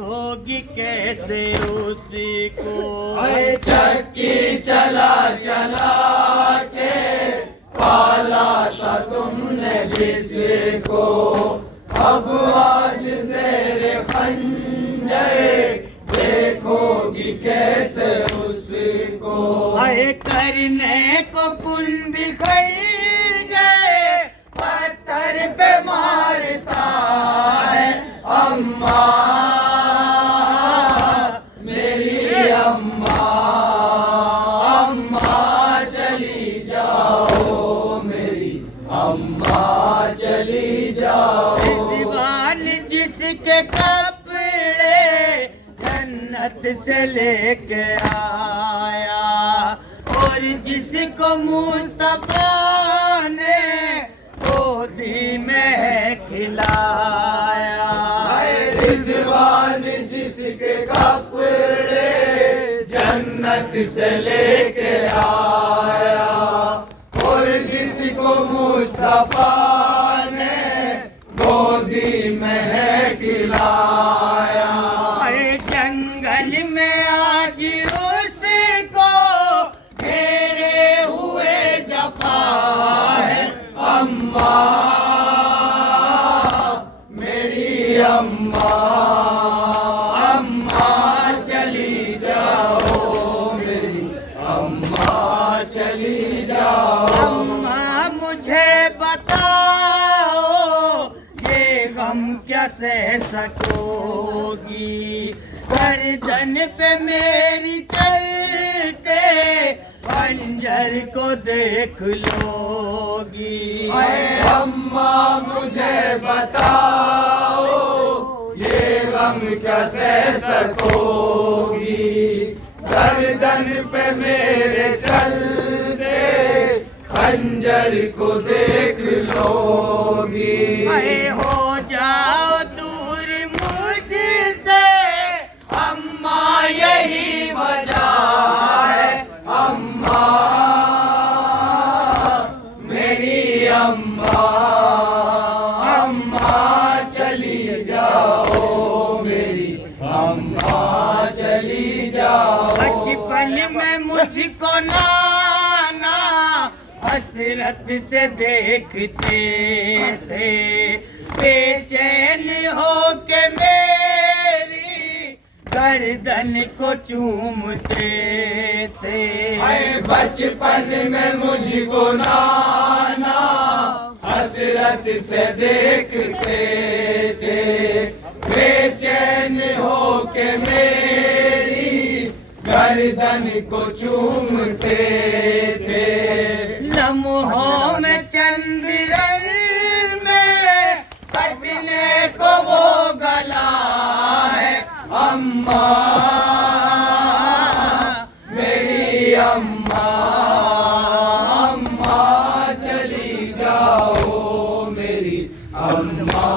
देखोगी कैसे उसी को। चक्की चला चला के पाला था तुमने जिसको, अब आज ज़ेरे खंजर देखोगी कैसे उसको। करने को कुंद खंजर पत्थर पे मारता है अम्मा मेरी अम्मा, अम्मा चली जाओ मेरी अम्मा चली जाओ। दीवान जिसके कपड़े जन्नत से लेके आया और जिसको मुस्तफा ने गोदी में खिलाया। रिजवान जिसके कपड़े जन्नत से लेके आया और जिसको मुस्तफा ने गोदी में खिलाया। जंगल में आज उसको घेरे हुए जफा है अम्मा मेरी अम्मा, अम्मा चली जाओ मेरी अम्मा चली जाओ। अम्मा मुझे बताओ ये गम क्या सह सकोगी, गर्दन पे मेरी चलते खंजर को देख लोगी। अम्मा मुझे बताओ ये गम क्या सह सकोगी, गर्दन पे मेरे चलते खंजर को देख लोगी। हो जाओ दूर मुझसे अम्मा यही वजह है अम्मा मेरी अम्मा, अम्मा चली जाओ मेरी अम्मा चली जाओ। बचपन में मुझको नाना हसरत से देखते थे, बेचैन हो के मेरी गर्दन को चूमते थे। बचपन में मुझको नाना हसरत से देखते थे, बेचैन हो के मेरी गर्दन को चूमते थे। लम्हों में चंद रंग में कटने को वो गला है अम्मा मेरी अम्मा, अम्मा चली जाओ मेरी अम्मा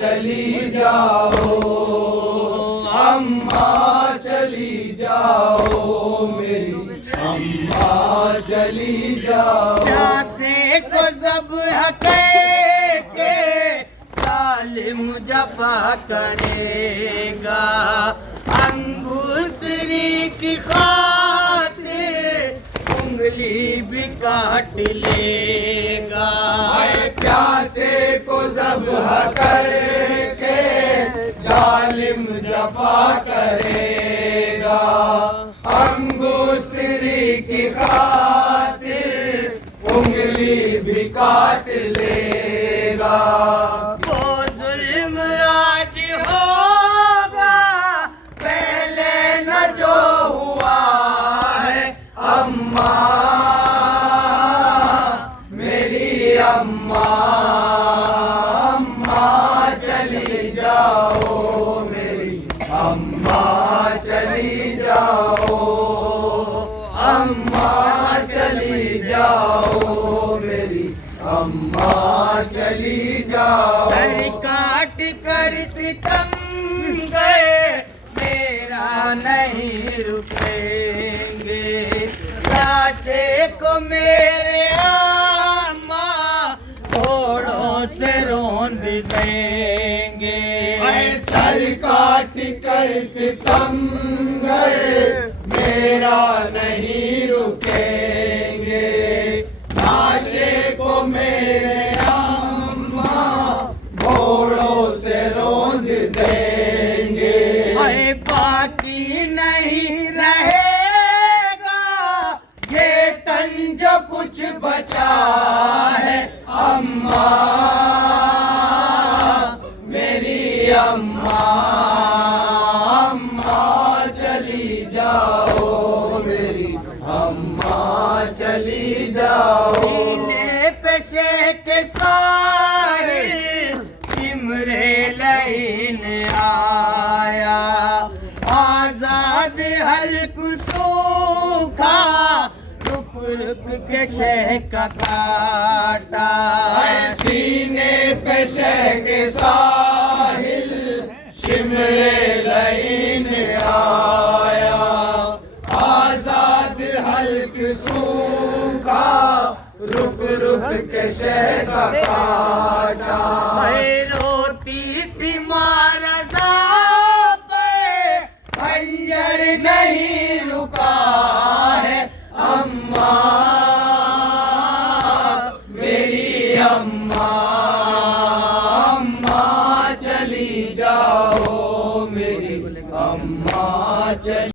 चली जाओ, अम्मा चली जाओ मेरी अम्मा चली जाओ। प्यासे को ज़ब्ह करके जालिम जफा करेगा, अंगूठरी की खातिर उंगली भी काट लेगा। प्यासे को ज़ब्ह करके जालिम जफा करेगा, अंगूठरी की खातिर उंगली भी काट लेगा। वो जुल्म आज होगा पहले न जो हुआ है अम्मा मेरी अम्मा, अम्मा चली जाओ मेरी अम्मा चली जाओ, अम्मा चली जाओ मेरी अम्मा चली जाओ। सर काट कर सितम गए मेरा नहीं रुकेंगे, लाशे को मेरे अम्मा घोड़ों से रौंद देंगे। सर काट कर कर सितमगर मेरा नहीं रुकेंगे, लाशे को मेरे अम्मा घोड़ों से रोंद देंगे। हाय बाकी नहीं रहेगा ये तन जो कुछ बचा है, अम्मा मेरी अम्मा, अम्मा चली जाओ मेरी अम्मा चली जाओ। सीने पे शेख साहिल सिमरे लईन आया, आजाद हल्क सूखा रुक रुक के शेख काटा। सीने पे शेख साहिल शिमरे लईन आया, आजाद हल्क सूखा रुक रुक के शेख काटा। रोती थी मारज़ा पे खंजर नहीं रुका है, अम्मा मेरी अम्मा।